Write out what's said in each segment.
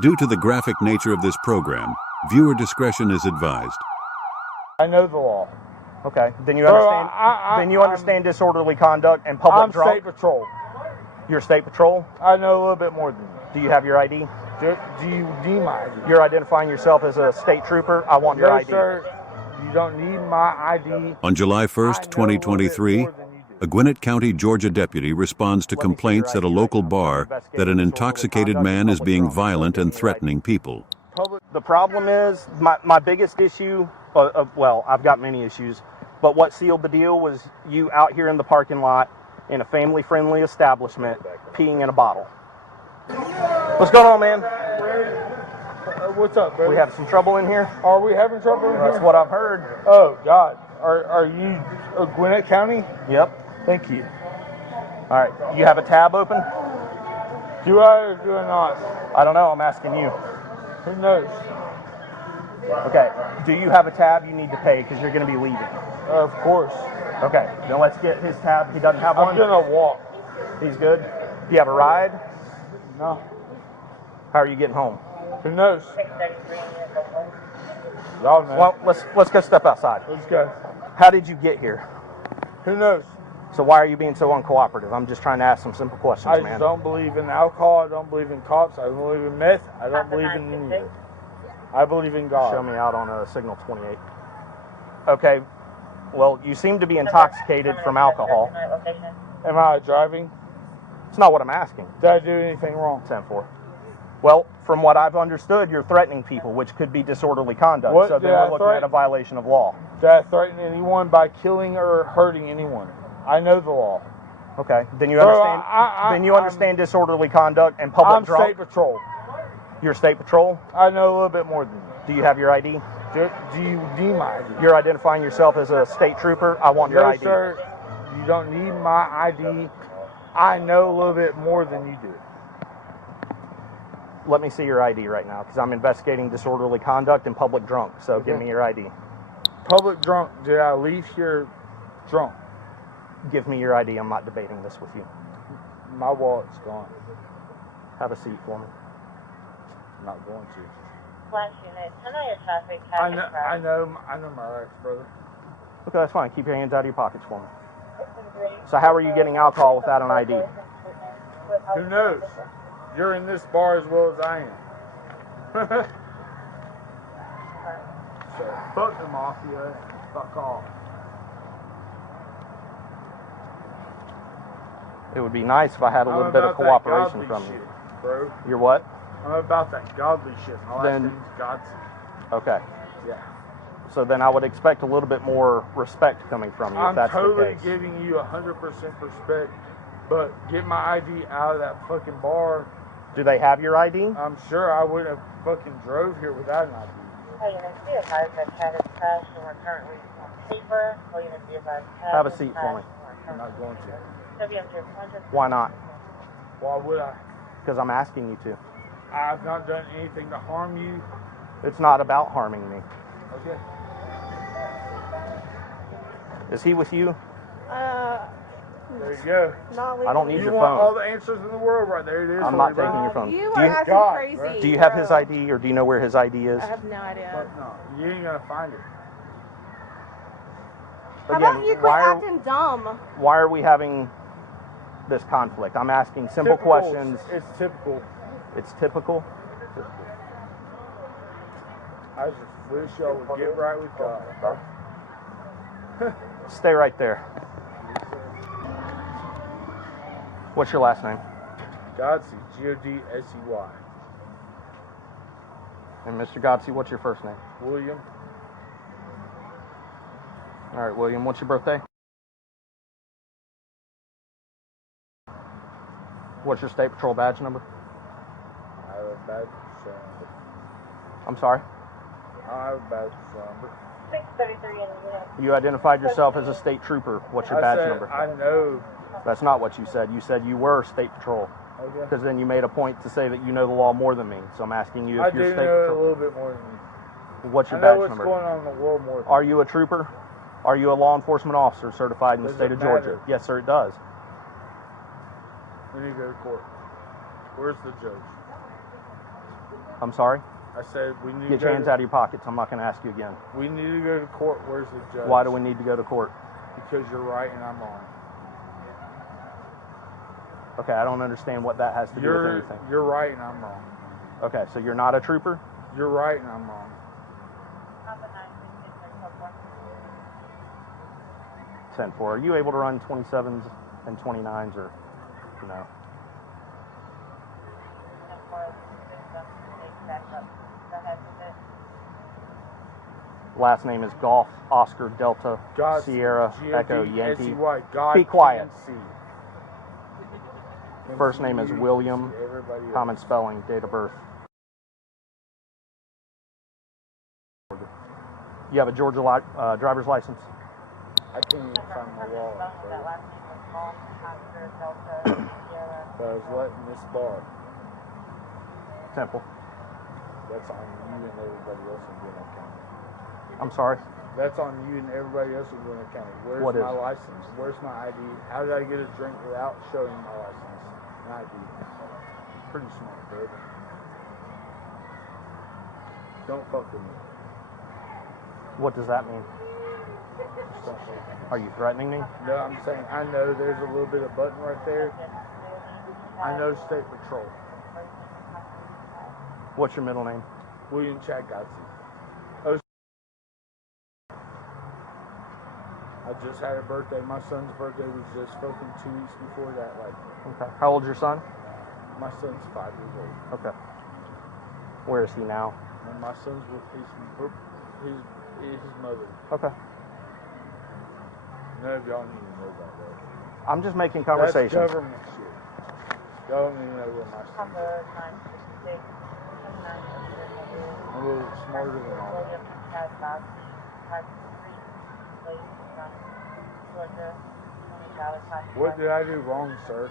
Due to the graphic nature of this program, viewer discretion is advised. I know the law. Okay, then you understand. Then you understand disorderly conduct and public drunk. I'm State Patrol. You're State Patrol. I know a little bit more than you. Do you have your ID? Do you need my ID? You're identifying yourself as a state trooper. I want your ID. No, sir. You don't need my ID. On July 1st, 2023, a Gwinnett County, Georgia deputy responds to complaints at a local bar that an intoxicated man is being violent and threatening people. The problem is, my biggest issue, well, I've got many issues, but what sealed the deal was you out here in the parking lot in a family-friendly establishment peeing in a bottle. What's going on, man? What's up, brother? We have some trouble in here? Are we having trouble in here? That's what I've heard. Oh, God. Are you Gwinnett County? Yep. Thank you. All right. You have a tab open? Do I or do I not? I don't know. I'm asking you. Who knows? Okay. Do you have a tab you need to pay because you're going to be leaving? Of course. Okay. Then let's get his tab. He doesn't have one? I'm going to walk. He's good? Do you have a ride? No. How are you getting home? Who knows? Y'all know. Well, let's go step outside. Let's go. How did you get here? Who knows? So why are you being so uncooperative? I'm just trying to ask some simple questions, I man. just don't believe in alcohol. I don't believe in cops. I don't believe in meth. I don't believe in any of it. I believe in God. Show me out on a signal 28. Okay. Well, you seem to be intoxicated from alcohol. Am I driving? It's not what I'm asking. Did I do anything wrong? 10-4. Well, from what I've understood, you're threatening people, which could be disorderly conduct. What so then we're looking at a violation of law. Did I threaten anyone by killing or hurting anyone? I know the law. Okay. Then you understand. Then you understand disorderly conduct and public drunk. I'm State Patrol. You're State Patrol. I know a little bit more than you. Do you have your ID? Do you need my ID? You're identifying yourself as a state trooper. I want your ID. No, sir. You don't need my ID. I know a little bit more than you do. Let me see your ID right now, because I'm investigating disorderly conduct and public drunk. So give me your ID. Public drunk. Did I leave here drunk? Give me your ID. I'm not debating this with you. My wallet's gone. Have a seat for me. I'm not going to. Flash unit. I know your traffic. I know my rights, brother. Okay, that's fine. Keep your hands out of your pockets for me. So how are you getting alcohol without an ID? Who knows? You're in this bar as well as I am. So, fuck the mafia. Fuck off. It would be nice if I had a little bit of cooperation from you. Bro. You're what? I'm about that godly shit. My last name's Godsey. Okay. Yeah. So then I would expect a little bit more respect coming from you if that's the case. I'm totally giving you 100% respect, but get my ID out of that fucking bar. Do they have your ID? I'm sure I wouldn't have fucking drove here without an ID. Have a seat for me. I'm not going to. Why not? Why would I? Because I'm asking you to. I've not done anything to harm you. It's not about harming me. Okay. Is he with you? There you go. I don't need your You want phone. all the answers in the world right there. It is. I'm not taking your phone. You are acting crazy. Do you have his ID, or do you know where his ID is? I have no idea. No, you ain't gonna find it. How about you quit acting dumb? Why are we having this conflict? I'm asking simple questions. It's typical. It's typical? I just wish y'all would get right with God. Stay right there. What's your last name? Godsey, Godsey. And Mr. Godsey, what's your first name? William. All right, William, what's your birthday? What's your State Patrol badge number? I have a badge number. I'm sorry? I have a badge number. 633 You identified yourself as a state trooper. What's your badge number? I know. That's not what you said. You said you were State Patrol. Okay. Because then you made a point to say that you know the law more than me. So I'm asking you if you're State know Patrol. a little bit more than you. What's your I know badge what's number? going on in the world more than Are you a trooper? Are you a law enforcement officer certified in the Does state it of Georgia? matter? Yes, sir, it does. We need to go to court. Where's the judge? I'm sorry? I said we need Get to your hands out of your pockets. I'm not going to ask you again. We need to go to court. Where's the judge? Why do we need to go to court? Because you're right and I'm wrong. Okay, I don't understand what that has to do with anything. You're right and I'm wrong. Okay, so you're not a trooper? You're right and I'm wrong. 10-4. Are you able to run 27s and 29s or no? Last name is Golf, Oscar, Delta, Godsey, Sierra, Echo, G-O-D-S-E-Y, Yankee. God Be quiet. can see. First name is William, Everybody else. common spelling, date of birth. You have a Georgia driver's license? I can't even find my wallet. So I was letting this bar. Temple. That's on you and everybody else in Gwinnett County. I'm sorry? That's on you and everybody else in Gwinnett County. Where's What is? my license? Where's my ID? How did I get a drink without showing my license and ID? Pretty smart, dude. Don't fuck with me. What does that mean? Just don't fuck with me. Are you threatening me? No, I'm saying I know there's a little bit of button right there. I know State Patrol. What's your middle name? William Chad Godsey. I just had a birthday. My son's birthday was just fucking 2 weeks before that. Like, Okay. How old's your son? my son's 5 years old. Okay. Where is he now? And my son's with his mother. Okay. None of y'all need to know about that. I'm just making conversation. That's government shit. Y'all don't need to know what my son's doing. I'm a little smarter than all that. What did I do wrong, sir?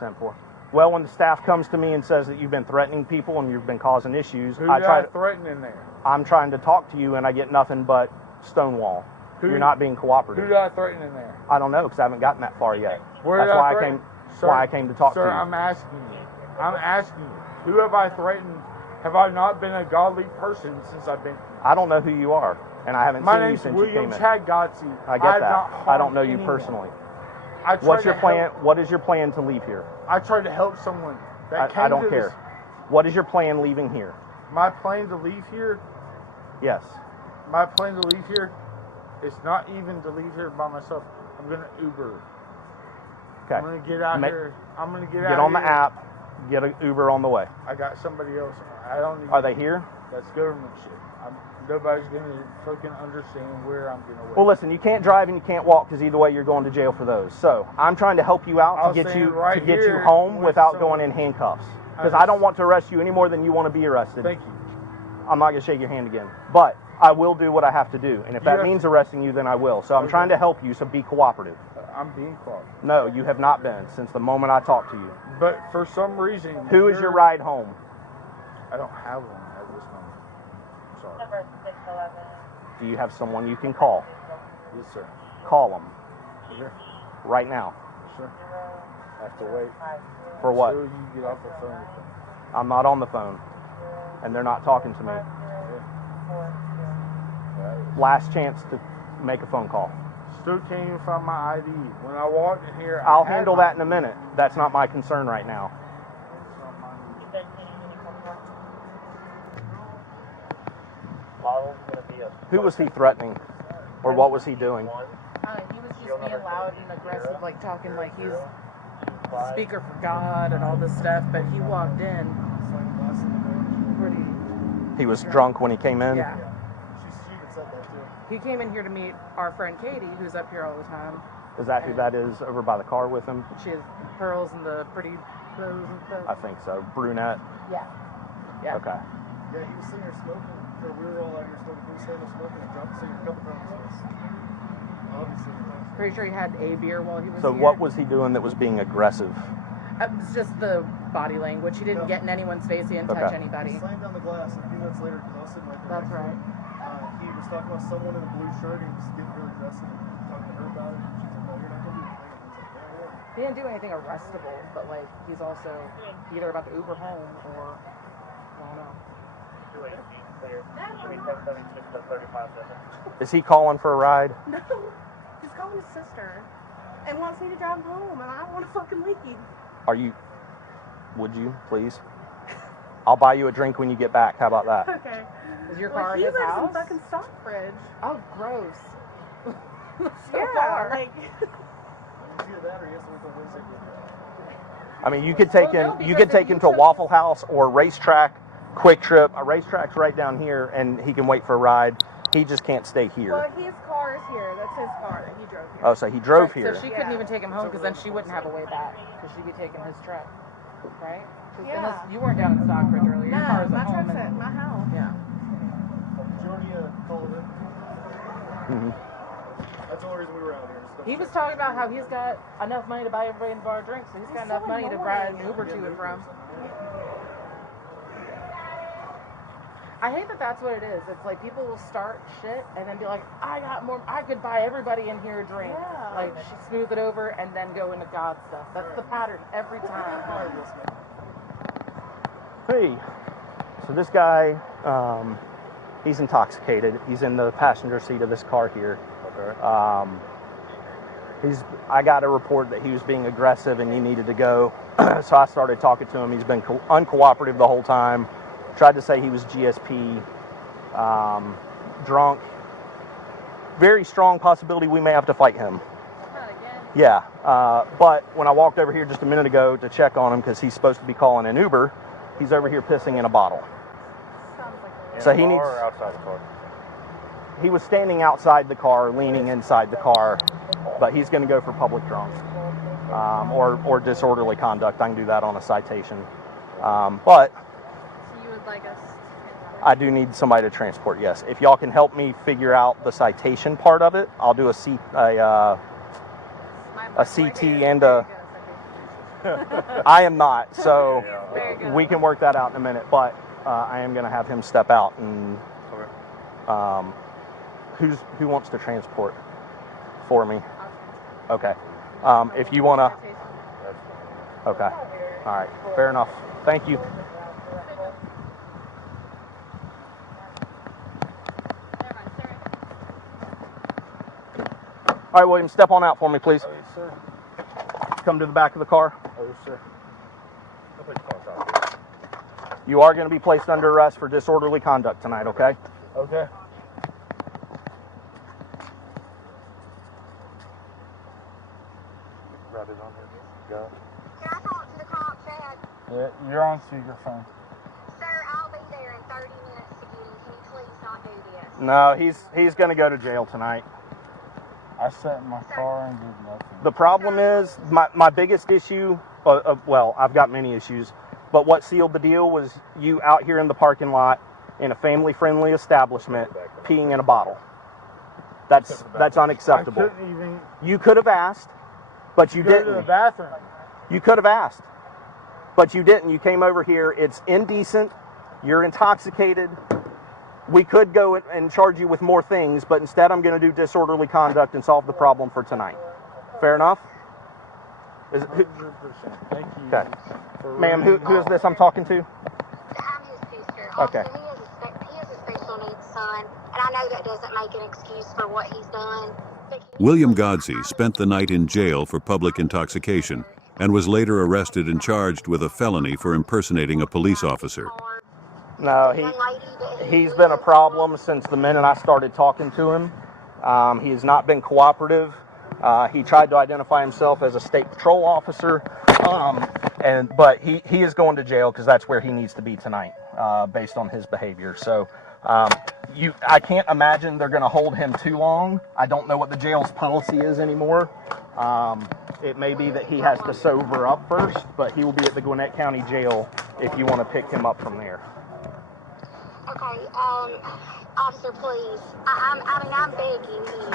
10-4. Well, when the staff comes to me and says that you've been threatening people and you've been causing issues, Who did I threaten in there? I'm trying to talk to you and I get nothing but stonewall. You're not being cooperative. Who did I threaten in there? I don't know because I haven't gotten that far yet. Where That's did why I I threaten? came. Sir, Why I came to talk to sir, you. I'm asking you. I'm asking you. Who have I threatened? Have I not been a godly person since I've been? I don't know who you are, and I haven't My seen you name's since William you came in. Chad Godsey. I get that. I don't know you anyone. personally. I tried What's your to plan? help- What is your plan to leave here? I tried to help someone. That came I don't to care. this- What is your plan leaving here? My plan to leave here. Yes. My plan to leave here. It's not even to leave here by myself. I'm gonna Uber. Okay. I'm gonna get out here. I'm gonna get out. Get on the here. app. Get an Uber on the way. I got somebody else. I don't need. Are they here? That's government shit. Nobody's gonna fucking understand where I'm gonna wait. Well, listen, you can't drive and you can't walk because either way you're going to jail for those. So I'm trying to help you out I'll to get stand you right to get you here home with without someone. going in handcuffs. Because I don't want to arrest you any more than you want to be arrested. Thank you. I'm not gonna shake your hand again, but I will do what I have to do, and if You that have- means arresting you, then I will. So I'm Okay. trying to help you. So be cooperative. I'm being called. No, you have not been since the moment I talked to you. But for some reason, Who is your ride home? I don't have one at this moment. I'm sorry. Number 611. Do you have someone you can call? Yes, sir. Call them Sure. right now. Sure. I have to wait. For what? Until you get off the phone with them. I'm not on the phone, and they're not talking to me. Last chance to make a phone call. Still can't even find my ID. When I walked in here, I'll handle that in a minute. That's not my concern right now. Who was he threatening, or what was he doing? He was just being loud and aggressive, like talking like he's the speaker for God and all this stuff. But he walked in pretty. He was drunk when he came in. Yeah. She even said that too. He came in here to meet our friend Katie, who's up here all the time. Is that who that is over by the car with him? She has pearls and the pretty clothes and stuff. I think so. Brunette. Yeah. Yeah. Okay. Yeah, he was sitting here smoking. So we were all out here smoking. He was standing there smoking and dropped the cigarette, a couple drums of us. Obviously. Pretty sure he had a beer while he was So here. what was he doing that was being aggressive? It was just the body language. He didn't get in anyone's face. He didn't touch Okay. anybody. He slammed down the glass, and a few minutes later, because I was sitting right there. That's next to right. him, he was talking about someone in a blue shirt. He was getting really aggressive and talking to her about it. She's like, "No, you're not gonna do anything." And he's like, "Yeah, yeah." He didn't do anything arrestable, but like he's also either about to Uber home or I don't know. Is he calling for a ride? No, he's calling his sister and wants me to drive him home, and I want to fucking leave. Are you? Would you please? I'll buy you a drink when you get back. How about that? Okay. Is your car at his house? He lives in fucking Stockbridge. Oh, gross. Far. Like. I mean, you could take him. You could take him to Waffle House or Racetrack, Quick Trip. A Racetrack's right down here, and he can wait for a ride. He just can't stay here. Well, his car is here. That's his car that he drove here. Oh, so he drove here. So she couldn't even take him home because then she wouldn't have a way back because she'd be taking his truck, right? Yeah. You weren't down in Stockbridge earlier. Your car's at home. Truck's at my house. Yeah. Georgia called it. Mm-hmm. That's the only reason we were out here. He was talking about how he's got enough money to buy everybody in the bar drinks, so he's got enough money to ride an Uber to and from. I hate that that's what it is. It's like people will start shit and then be like, I got more, I could buy everybody in here a drink. Yeah. Like, smooth it over and then go into God stuff. That's the pattern every time. Hey, so this guy, he's intoxicated. He's in the passenger seat of this car here. Okay. I got a report that he was being aggressive and he needed to go. So I started talking to him. He's been uncooperative the whole time. Tried to say he was GSP, drunk. Very strong possibility we may have to fight him. Not again. Yeah, but when I walked over here just a minute ago to check on him because he's supposed to be calling an Uber, he's over here pissing in a bottle. Sounds like So he needs. Or outside the car? He was standing outside the car, leaning inside the car, but he's going to go for public drunk or disorderly conduct. I can do that on a citation. But So you would like us to I do need somebody to transport, yes. If y'all can help me figure out the citation part of it, I'll do a CT and a... I am not, so we can work that out in a minute, but I am going to have him step out and... Who wants to transport for me? Okay. If you want to... Okay. All right. Fair enough. Thank you. All right, William, step on out for me, please. Oh, yes, sir. Come to the back of the car. Oh, yes, sir. I'll put your car out here. You are going to be placed under arrest for disorderly conduct tonight, okay? Okay. Grab it on here. Go. Can I talk to the cop, Chad? Yeah, you're on speakerphone. Sir, I'll be there in 30 minutes to get him. Can you please not do this? No, he's going to go to jail tonight. I sat in my car and did nothing. The problem is, my biggest issue, well, I've got many issues, but what sealed the deal was you out here in the parking lot in a family-friendly establishment peeing in a bottle. That's unacceptable. I couldn't even You could have asked, but you go to the didn't. bathroom. You could have asked, but you didn't. You came over here. It's indecent. You're intoxicated. We could go and charge you with more things, but instead I'm going to do disorderly conduct and solve the problem for tonight. Fair enough? 100%. Thank you. Okay. Ma'am, who is this I'm talking to? I'm his sister. Okay. He has a special needs son, and I know that doesn't make an excuse for what he's done. William Godsey spent the night in jail for public intoxication and was later arrested and charged with a felony for impersonating a police officer. No, he's been a problem since the minute I started talking to him. He has not been cooperative. He tried to identify himself as a state patrol officer, but he is going to jail because that's where he needs to be tonight, based on his behavior. So I can't imagine they're going to hold him too long. I don't know what the jail's policy is anymore. It may be that he has to sober up first, but he will be at the Gwinnett County Jail if you want to pick him up from there. Okay, officer, please. I'm begging you.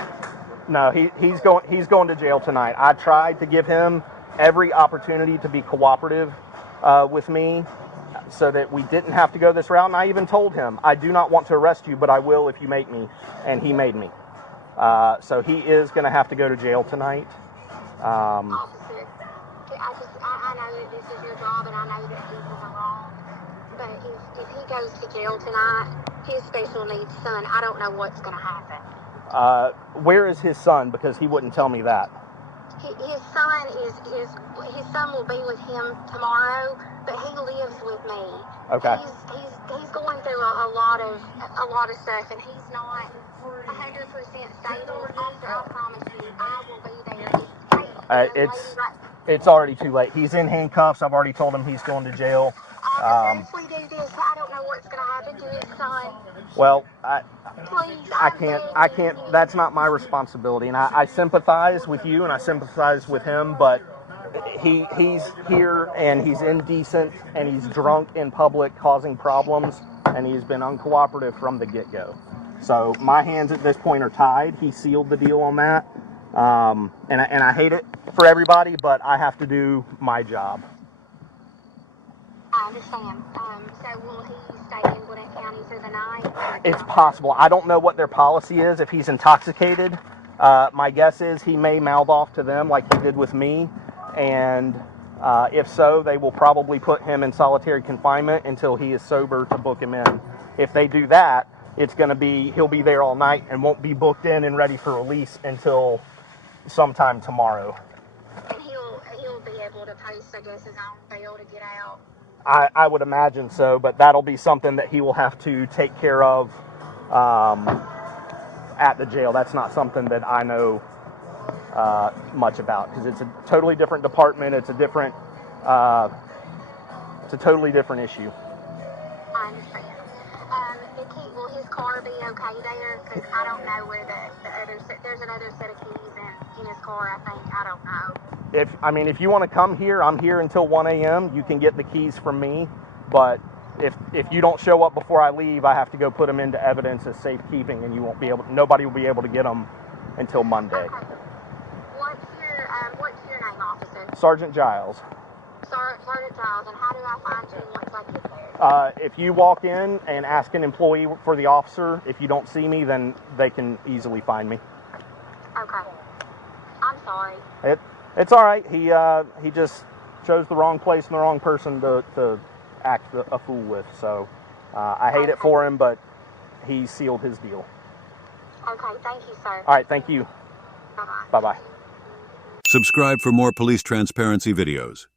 No, he's going to jail tonight. I tried to give him every opportunity to be cooperative with me so that we didn't have to go this route. And I even told him, I do not want to arrest you, but I will if you make me. And he made me. So he is going to have to go to jail tonight. Officer, I know that he's in the wrong. But if he goes to jail tonight, his special needs son, I don't know what's going to happen. Where is his son? Because he wouldn't tell me that. His son will be with him tomorrow, but he lives with me. Okay. He's going through a lot of stuff, and he's not 100% stable. After I promise you, I will be there. It's already too late. He's in handcuffs. I've already told him he's going to jail. If we do this, I don't know what's going to happen to his son. Well, Please, I can't, that's not my responsibility. And I sympathize with you and I sympathize with him, but he's here and he's indecent and he's drunk in public causing problems, and he's been uncooperative from the get-go. So my hands at this point are tied. He sealed the deal on that. And I hate it for everybody, but I have to do my job. I understand. So will he stay in Gwinnett County for the night? It's possible. I don't know what their policy is if he's intoxicated. My guess is he may mouth off to them like he did with me, and if so, they will probably put him in solitary confinement until he is sober to book him in. If they do that, it's going to be, he'll be there all night and won't be booked in and ready for release until sometime tomorrow. And he'll be able to post, I guess, his own bail to get out. I would imagine so, but that'll be something that he will have to take care of at the jail. That's not something that I know much about, because it's a totally different department. It's a totally different issue. I understand. Will his car be okay there? Because I don't know where there's another set of keys in his car, I think. I don't know. If you want to come here, I'm here until 1 a.m. You can get the keys from me, but if you don't show up before I leave, I have to go put them into evidence as safekeeping, and nobody will be able to get them until Monday. Okay. What's your name, officer? Sergeant Giles. Sergeant Giles, and how do I find you once I get there? If you walk in and ask an employee for the officer, if you don't see me, then they can easily find me. Okay. I'm sorry. It's all right. He just chose the wrong place and the wrong person to act a fool with. So I hate it for him, but he sealed his deal. Okay, thank you, sir. All right, thank you. Bye-bye. Bye-bye. Subscribe for more police transparency videos.